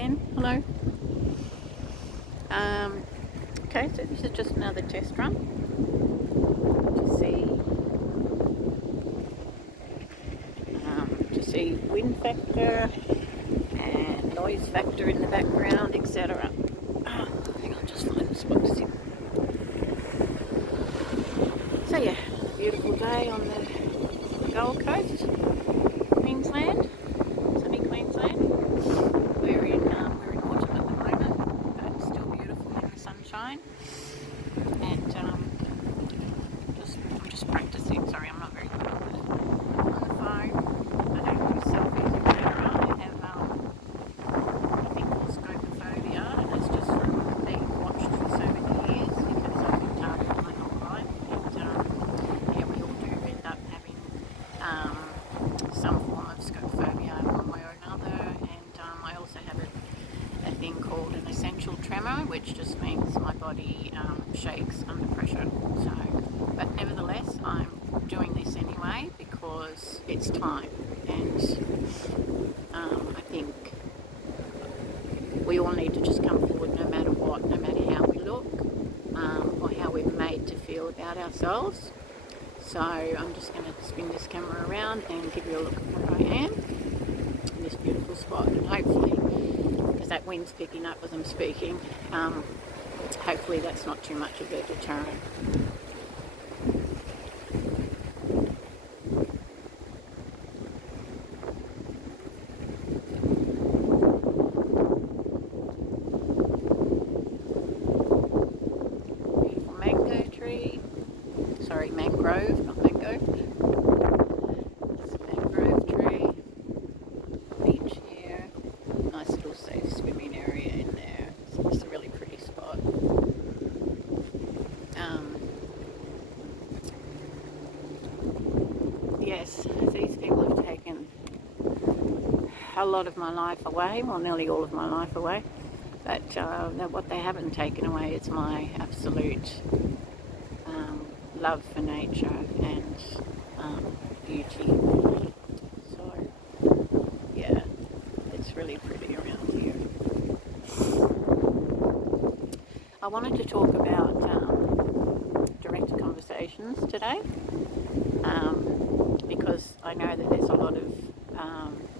again. Hello. Okay, so this is just another test run to see wind factor and noise factor in the background, etc. Hang on, just find a spot to sit. So yeah, beautiful day on the Gold Coast, Queensland, sunny Queensland. We're in autumn at the moment, but it's still beautiful in the sunshine. And I'm just practicing. Sorry, I'm not very good on the phone. I don't do selfies, etc. I have a thing called scopophobia, and it's just from being watched for so many years because I've been targeted my whole life. And yeah, we all do end up having some form of scopophobia one way or another. And I also have a thing called an essential tremor, which just means my body shakes under pressure. So, but nevertheless, I'm doing this anyway because it's time, and I think we all need to just come forward no matter what, no matter how we look or how we're made to feel about ourselves. So I'm just going to spin this camera around and give you a look at where I am in this beautiful spot, and hopefully, because that wind's picking up as I'm speaking, hopefully that's not too much of a deterrent. Beautiful mango tree. Sorry, mangrove, not mango. It's a mangrove tree. Beach here. Nice little safe swimming area in there. So it's a really pretty spot. Yes, these people have taken a lot of my life away, well, nearly all of my life away. But what they haven't taken away is my absolute love for nature and beauty. So, yeah, it's really pretty around here. I wanted to talk about direct conversations today because I know that there's a lot of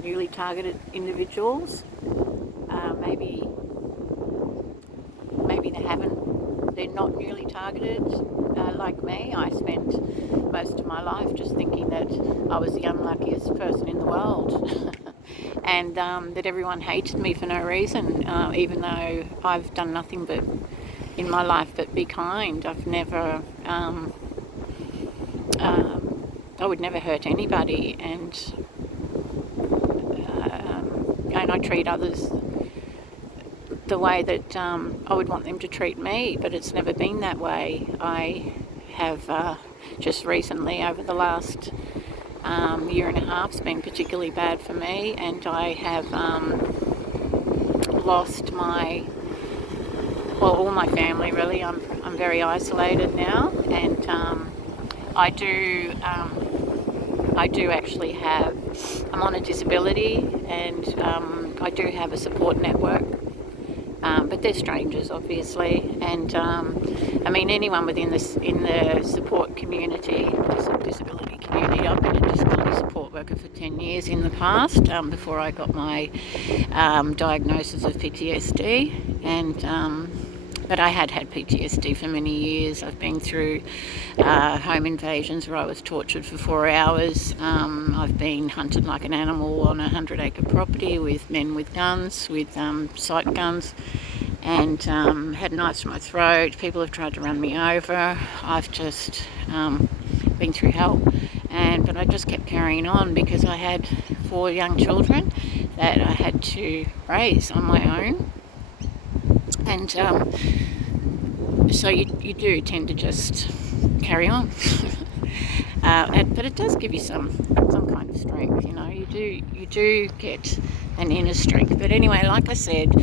newly targeted individuals. Maybe they're not newly targeted like me. I spent most of my life just thinking that I was the unluckiest person in the world and that everyone hated me for no reason, even though I've done nothing but in my life but be kind. I've never I would never hurt anybody, and I treat others the way that I would want them to treat me, but it's never been that way. I have just recently, over the last year and a half, it's been particularly bad for me, and I have lost all my family really. I'm very isolated now, and I do actually I'm on a disability, and I do have a support network. But they're strangers, obviously, and I mean anyone in the support community, disability community. I've been a disability support worker for 10 years in the past, before I got my diagnosis of PTSD, and but I had PTSD for many years. I've been through home invasions where I was tortured for 4 hours. I've been hunted like an animal on a 100-acre property with men with guns, with sight guns, and had knives to my throat. People have tried to run me over. I've just been through hell, but I just kept carrying on because I had 4 young children that I had to raise on my own. And so you do tend to just carry on, but it does give you some kind of strength. You know, you do get an inner strength. But anyway, like I said,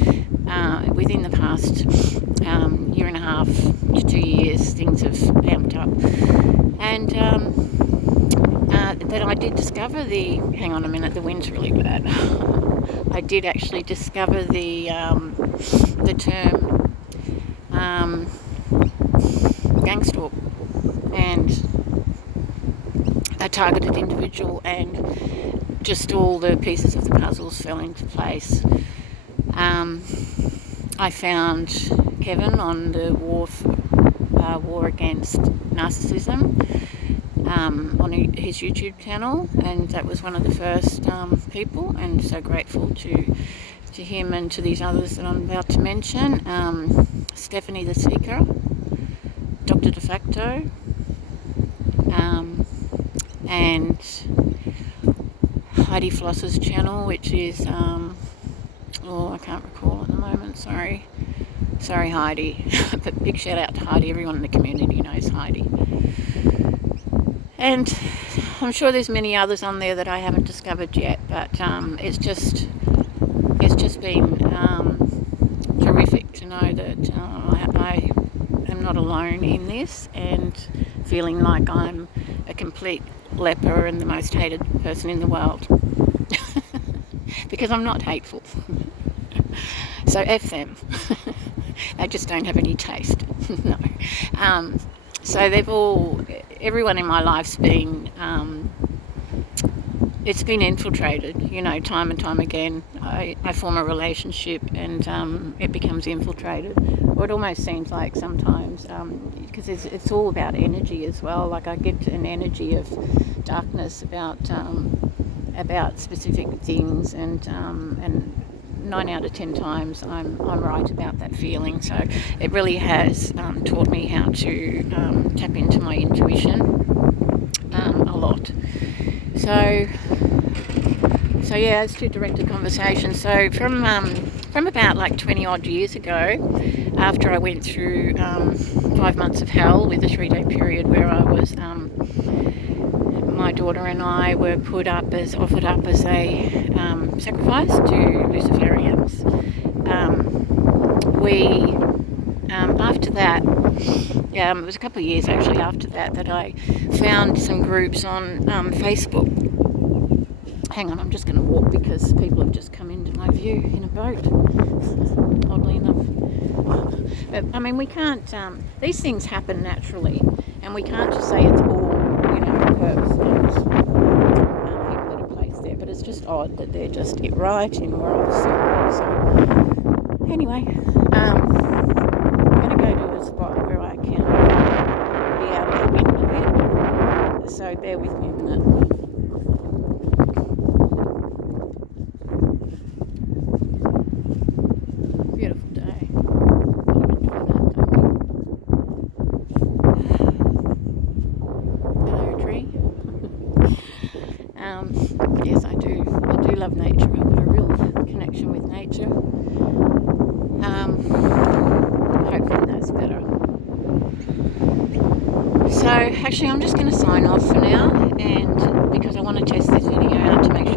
within the past year and a half to 2 years, things have amped up, and that I did discover hang on a minute, the wind's really bad. I did actually discover the term gang stalk and a targeted individual, and just all the pieces of the puzzles fell into place. I found Kevin on the War Against Narcissism on his YouTube channel, and that was one of the first people, and so grateful to him and to these others that I'm about to mention. Stephanie the Seeker, Dr. De Facto, and Heidi Floss's channel, which is I can't recall at the moment, sorry Heidi. But big shout out to Heidi. Everyone in the community knows Heidi, and I'm sure there's many others on there that I haven't discovered yet, but it's just been terrific to know that I am not alone in this, and feeling like I'm a complete leper and the most hated person in the world. Because I'm not hateful. So F them. They just don't have any taste. No. So everyone in my life's been, it's been infiltrated, time and time again. I form a relationship and it becomes infiltrated. Or it almost seems like sometimes, because it's all about energy as well. Like I get an energy of darkness about specific things, and 9 out of 10 times I'm right about that feeling. So it really has taught me how to tap into my intuition a lot. So yeah, it's to direct a conversation. So from about like 20 odd years ago, after I went through 5 months of hell with a 3-day period where I was my daughter and I were offered up as a sacrifice to Luciferians. After that, it was a couple of years actually after that I found some groups on Facebook. Hang on, I'm just going to walk because people have just come into my view in a boat, oddly enough. But I mean, we can't, these things happen naturally, and we can't just say it's all, purpose and people that are placed there, but it's just odd that they're just right in where I was sitting. So anyway, I'm going to go to a spot where I can be out of the wind a bit, so bear with me a minute. Beautiful day. Hello, tree. Yes, I do love nature. I've got a real connection with nature. Hopefully that's better. So actually I'm just going to sign off for now, and because I want to test this video out to make sure